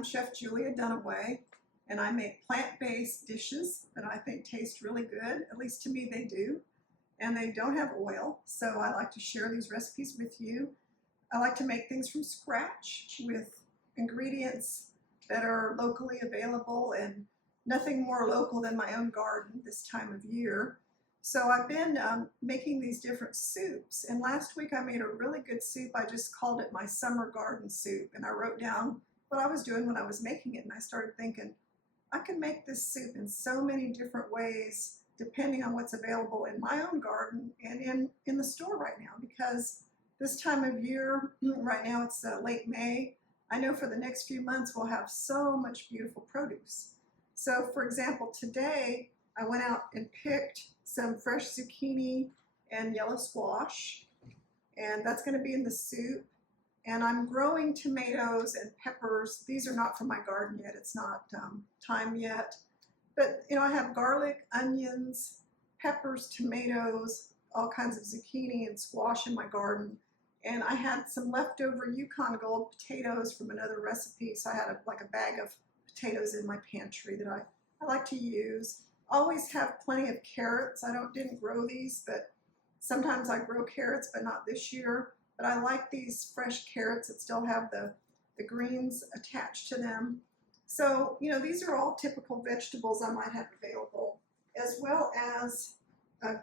I'm Chef Julia Dunaway, and I make plant-based dishes that I think taste really good. At least to me they do. And they don't have oil, so I like to share these recipes with you. I like to make things from scratch with ingredients that are locally available, and nothing more local than my own garden this time of year. So I've been making these different soups, and last week I made a really good soup. I just called it my summer garden soup, and I wrote down what I was doing when I was making it, and I started thinking, I can make this soup in so many different ways depending on what's available in my own garden and in the store right now, because this time of year, right now it's late May, I know for the next few months we'll have so much beautiful produce. So for example, today I went out and picked some fresh zucchini and yellow squash, and that's going to be in the soup. And I'm growing tomatoes and peppers. These are not from my garden yet. It's not time yet. But you know, I have garlic, onions, peppers, tomatoes, all kinds of zucchini and squash in my garden. And I had some leftover Yukon Gold potatoes from another recipe. So I had like a bag of potatoes in my pantry that I like to use. Always have plenty of carrots. I didn't grow these, but sometimes I grow carrots, but not this year. But I like these fresh carrots that still have the greens attached to them. So, you know, these are all typical vegetables I might have available, as well as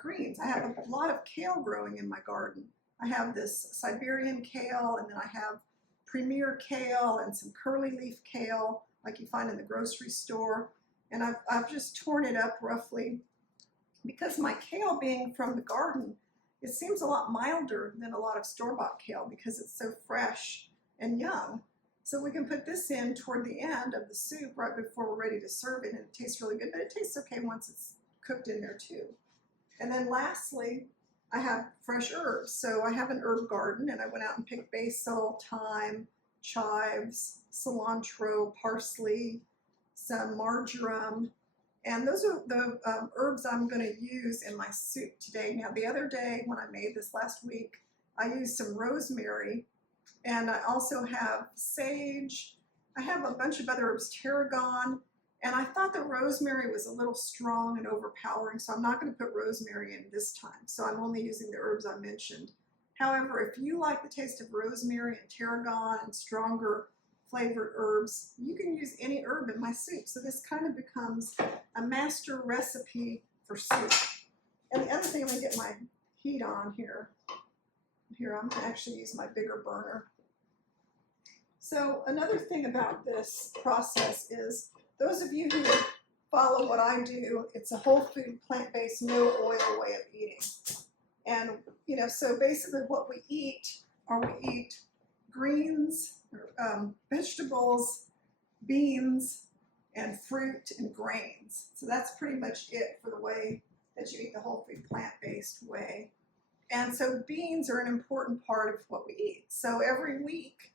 greens. I have a lot of kale growing in my garden. I have this Siberian kale, and then I have premier kale and some curly leaf kale like you find in the grocery store. And I've just torn it up roughly because my kale, being from the garden, it seems a lot milder than a lot of store-bought kale because it's so fresh and young. So we can put this in toward the end of the soup right before we're ready to serve it, and it tastes really good, but it tastes okay once it's cooked in there too. And then lastly, I have fresh herbs. So I have an herb garden, and I went out and picked basil, thyme, chives, cilantro, parsley, some marjoram, and those are the herbs I'm going to use in my soup today. Now, the other day when I made this last week, I used some rosemary, and I also have sage. I have a bunch of other herbs, tarragon, and I thought the rosemary was a little strong and overpowering, so I'm not going to put rosemary in this time. So I'm only using the herbs I mentioned. However, if you like the taste of rosemary and tarragon and stronger flavored herbs, you can use any herb in my soup. So this kind of becomes a master recipe for soup. And the other thing, I'm going to get my heat on here. Here, I'm going to actually use my bigger burner. So another thing about this process is, those of you who follow what I do, it's a whole food, plant-based, no oil way of eating. And, you know, so basically what we eat greens, vegetables, beans, and fruit and grains. So that's pretty much it for the way that you eat the whole food plant-based way. And so beans are an important part of what we eat. So every week,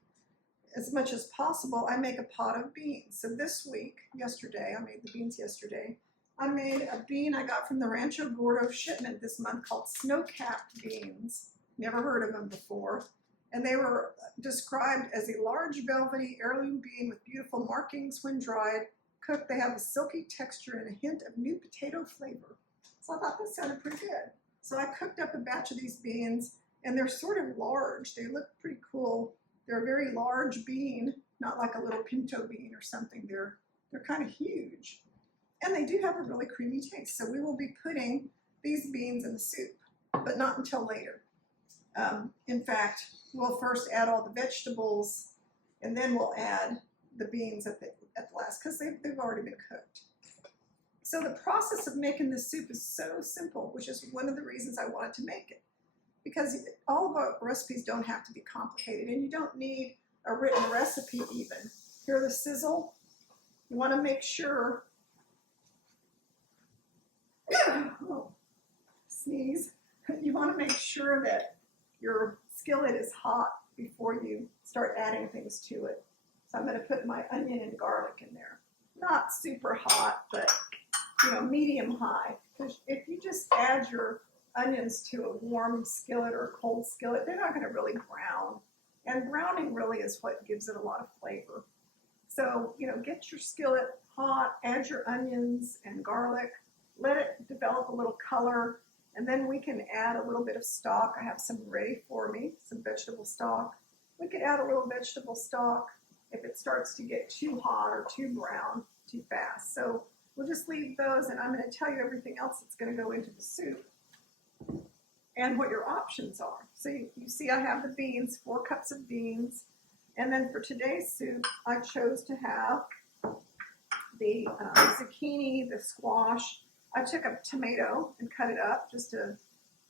as much as possible, I make a pot of beans. So this week, yesterday, I made the beans yesterday. I made a bean I got from the Rancho Gordo shipment this month called snow-capped beans. Never heard of them before. And they were described as a large, velvety heirloom bean with beautiful markings when dried. Cooked, they have a silky texture and a hint of new potato flavor. So I thought this sounded pretty good. So I cooked up a batch of these beans, and they're sort of large. They look pretty cool. They're a very large bean, not like a little pinto bean or something. They're kind of huge. And they do have a really creamy taste. So we will be putting these beans in the soup, but not until later. In fact, we'll first add all the vegetables, and then we'll add the beans at the last, because they've already been cooked. So the process of making this soup is so simple, which is one of the reasons I wanted to make it. Because all of our recipes don't have to be complicated, and you don't need a written recipe even. Here, the sizzle, you want to make sure, sneeze, you want to make sure that your skillet is hot before you start adding things to it. So I'm going to put my onion and garlic in there. Not super hot, but medium high. Because if you just add your onions to a warm skillet or a cold skillet, they're not going to really brown. And browning really is what gives it a lot of flavor. So, get your skillet hot, add your onions and garlic, let it develop a little color, and then we can add a little bit of stock. I have some ready for me, some vegetable stock. We could add a little vegetable stock if it starts to get too hot or too brown too fast. So we'll just leave those, and I'm going to tell you everything else that's going to go into the soup and what your options are. So you see I have the beans, 4 cups of beans. And then for today's soup, I chose to have the zucchini, the squash. I took a tomato and cut it up, just a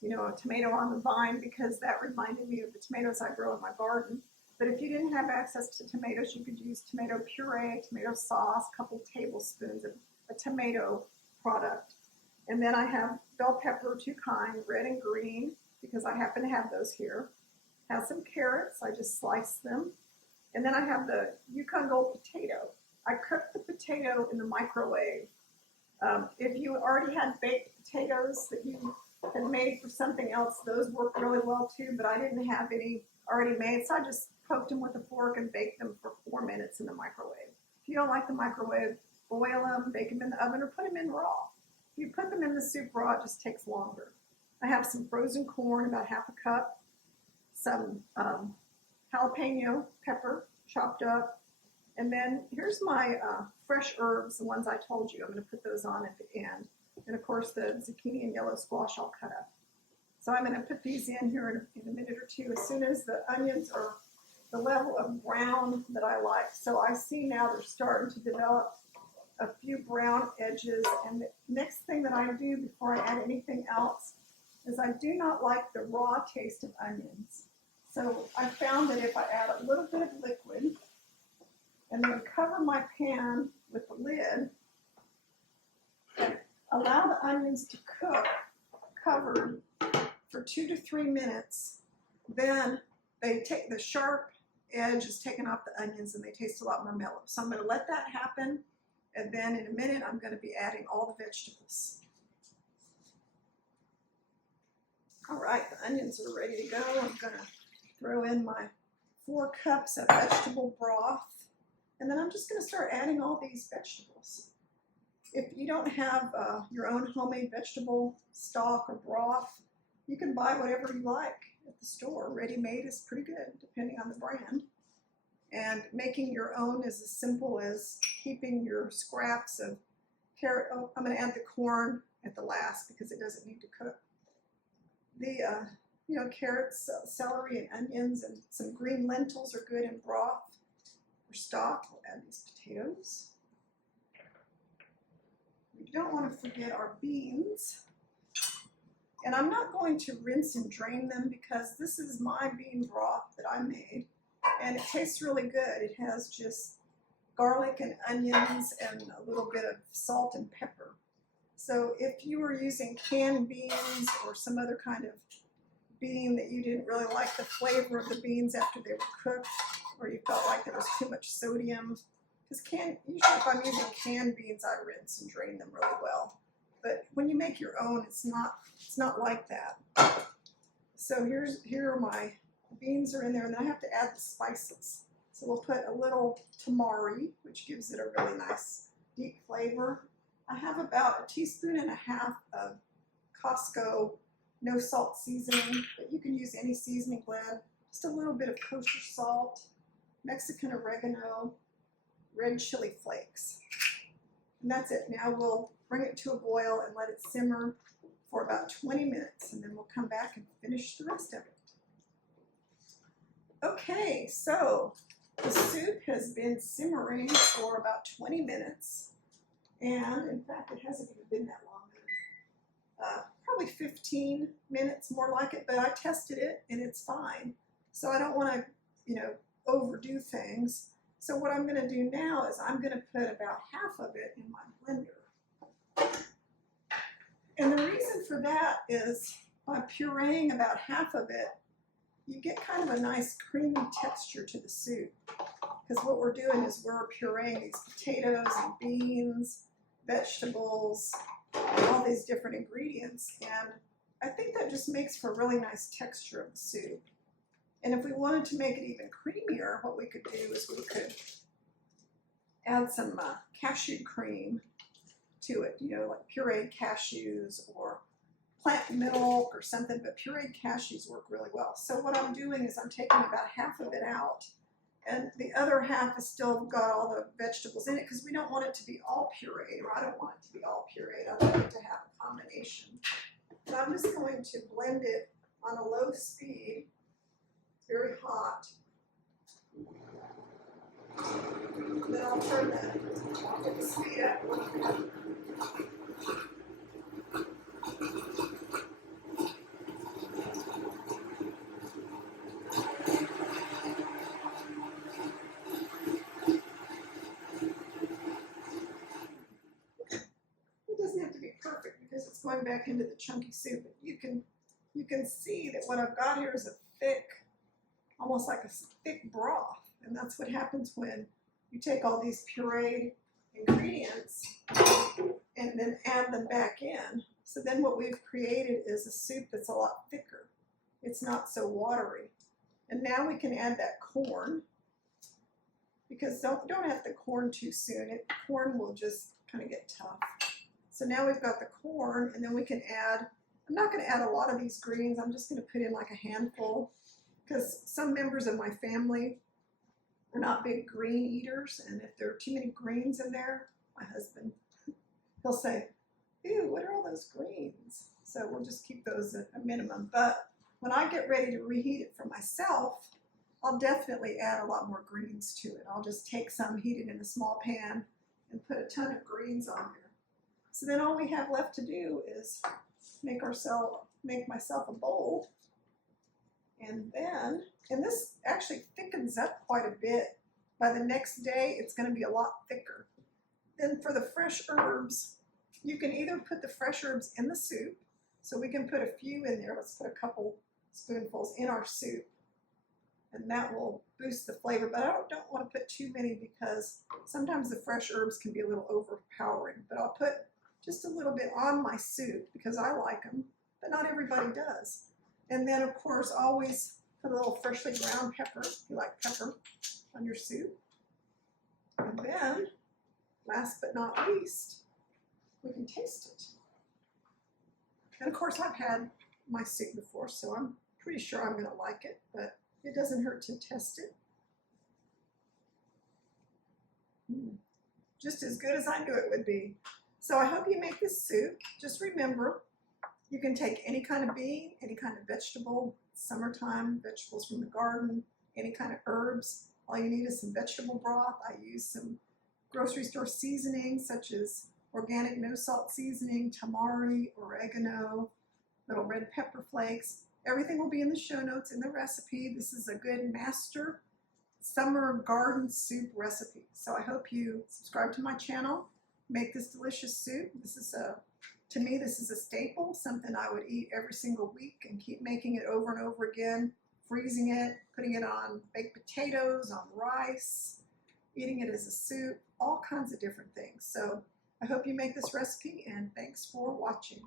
tomato on the vine, because that reminded me of the tomatoes I grow in my garden. But if you didn't have access to tomatoes, you could use tomato puree, tomato sauce, a couple tablespoons of a tomato product. And then I have bell pepper, 2 kinds, red and green, because I happen to have those here. Have some carrots, I just sliced them. And then I have the Yukon Gold potato. I cooked the potato in the microwave. If you already had baked potatoes that you had made for something else, those work really well too, but I didn't have any already made, so I just poked them with a fork and baked them for 4 minutes in the microwave. If you don't like the microwave, boil them, bake them in the oven, or put them in raw. If you put them in the soup raw, it just takes longer. I have some frozen corn, about ½ a cup, some jalapeno pepper chopped up, and then here's my fresh herbs, the ones I told you. I'm going to put those on at the end. And of course the zucchini and yellow squash I'll cut up. So I'm going to put these in here in a minute or two, as soon as the onions are the level of brown that I like. So I see now they're starting to develop a few brown edges, and the next thing that I do before I add anything else is I do not like the raw taste of onions. So I found that if I add a little bit of liquid and then cover my pan with the lid and allow the onions to cook covered for 2 to 3 minutes, then the sharp edge is taken off the onions and they taste a lot more mellow. So I'm going to let that happen, and then in a minute I'm going to be adding all the vegetables. All right, the onions are ready to go. I'm going to throw in my 4 cups of vegetable broth, and then I'm just going to start adding all these vegetables. If you don't have your own homemade vegetable stock or broth, you can buy whatever you like at the store. Ready-made is pretty good, depending on the brand. And making your own is as simple as keeping your scraps of carrot. Oh, I'm going to add the corn at the last because it doesn't need to cook. The carrots, celery, and onions, and some green lentils are good in broth or stock. We'll add these potatoes. We don't want to forget our beans. And I'm not going to rinse and drain them because this is my bean broth that I made, and it tastes really good. It has just garlic and onions and a little bit of salt and pepper. So if you were using canned beans or some other kind of bean that you didn't really like the flavor of the beans after they were cooked, or you felt like there was too much sodium, because usually if I'm using canned beans, I rinse and drain them really well. But when you make your own, it's not like that. So here are my beans are in there, and then I have to add the spices. So we'll put a little tamari, which gives it a really nice deep flavor. I have about 1.5 teaspoons of Costco no salt seasoning, but you can use any seasoning blend. Just a little bit of kosher salt, Mexican oregano, red chili flakes. And that's it. Now we'll bring it to a boil and let it simmer for about 20 minutes, and then we'll come back and finish the rest of it. Okay, so the soup has been simmering for about 20 minutes, and in fact it hasn't even been that long. Probably 15 minutes more like it, but I tested it and it's fine. So I don't want to, overdo things. So what I'm going to do now is I'm going to put about half of it in my blender. And the reason for that is by pureeing about half of it, you get kind of a nice creamy texture to the soup. Because what we're doing is we're pureeing these potatoes and beans, vegetables, and all these different ingredients. And I think that just makes for a really nice texture of the soup. And if we wanted to make it even creamier, what we could do is we could add some cashew cream to it, you know, like pureed cashews or plant milk or something, but pureed cashews work really well. So what I'm doing is I'm taking about half of it out, and the other half has still got all the vegetables in it because we don't want it to be all pureed, or I don't want it to be all pureed. I like it to have a combination. And I'm just going to blend it on a low speed, very hot. Then I'll turn that, I'll get the speed up. It doesn't have to be perfect because it's going back into the chunky soup. But you can see that what I've got here is a thick, almost like a thick broth. And that's what happens when you take all these pureed ingredients and then add them back in. So then what we've created is a soup that's a lot thicker. It's not so watery. And now we can add that corn, because don't add the corn too soon. Corn will just kind of get tough. So now we've got the corn, and then we can add, I'm not going to add a lot of these greens. I'm just going to put in like a handful, because some members of my family are not big green eaters, and if there are too many greens in there, my husband, he'll say, ew, what are all those greens? So we'll just keep those at a minimum. But when I get ready to reheat it for myself, I'll definitely add a lot more greens to it. I'll just take some, heat it in a small pan, and put a ton of greens on there. So then all we have left to do is make myself a bowl. And then, and this actually thickens up quite a bit. By the next day, it's going to be a lot thicker. Then for the fresh herbs, you can either put the fresh herbs in the soup, so we can put a few in there. Let's put a couple spoonfuls in our soup, and that will boost the flavor. But I don't want to put too many because sometimes the fresh herbs can be a little overpowering. But I'll put just a little bit on my soup because I like them, but not everybody does. And then, of course, always put a little freshly ground pepper, if you like pepper, on your soup. And then, last but not least, we can taste it. And of course, I've had my soup before, so I'm pretty sure I'm going to like it, but it doesn't hurt to test it. Just as good as I knew it would be. So I hope you make this soup. Just remember, you can take any kind of bean, any kind of vegetable, summertime, vegetables from the garden, any kind of herbs. All you need is some vegetable broth. I use some grocery store seasoning, such as organic no salt seasoning, tamari, oregano, little red pepper flakes. Everything will be in the show notes in the recipe. This is a good master summer garden soup recipe. So I hope you subscribe to my channel, make this delicious soup. To me, this is a staple, something I would eat every single week and keep making it over and over again, freezing it, putting it on baked potatoes, on rice, eating it as a soup, all kinds of different things. So I hope you make this recipe, and thanks for watching.